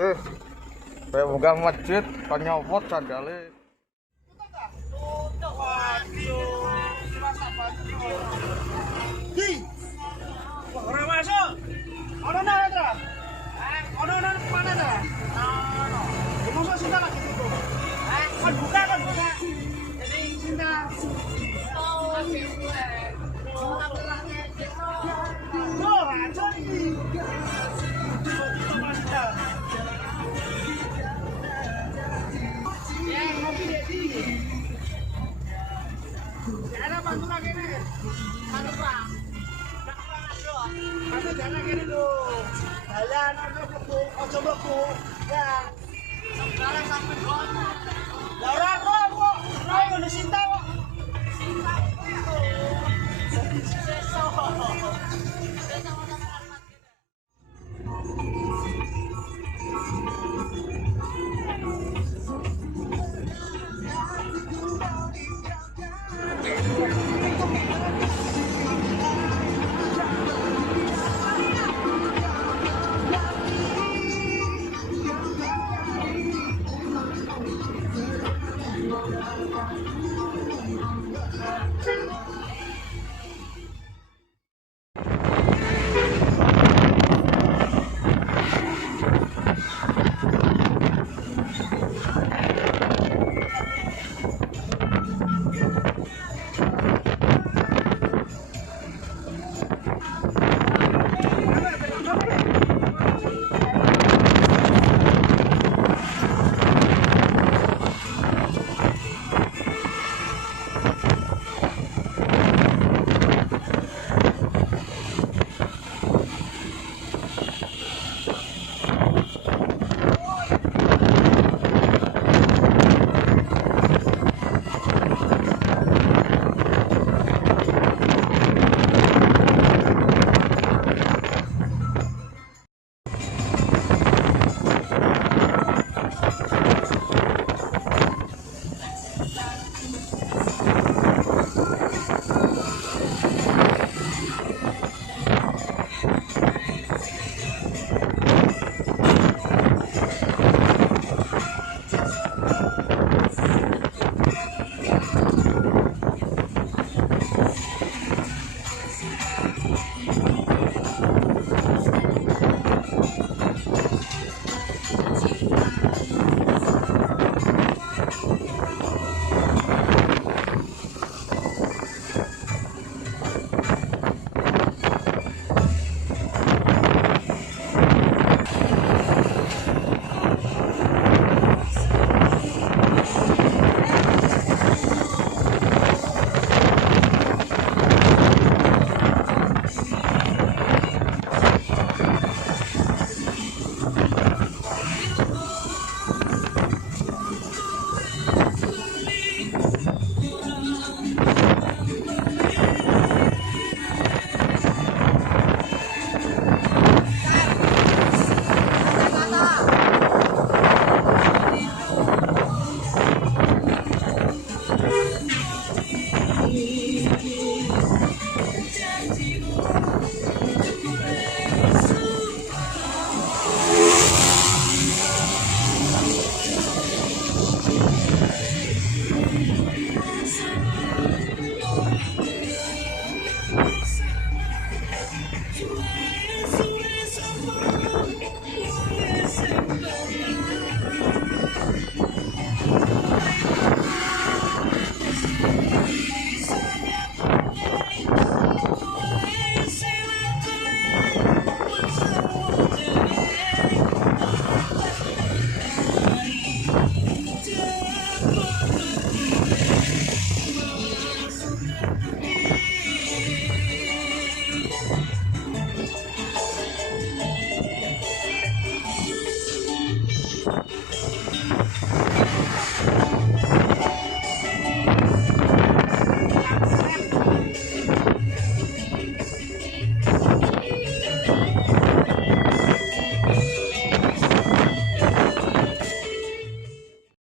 kayak buka masjid kan nyopot sandale. Orang masuk. Ono nang tra? Ono nang mana tra? Ono. Masuk sini lagi itu. Kan buka. Jadi sini. Oh, oh, aja ini. Ya, ngopi deh sini. Ada bantu lagi nih. Ada Pak. Ada jalan kene lho. Jalan ojo mlebu. Ya. Sekarang sampai kono. Lah ora kok. Ora ngono Sinta kok. Sinta kok. Seso.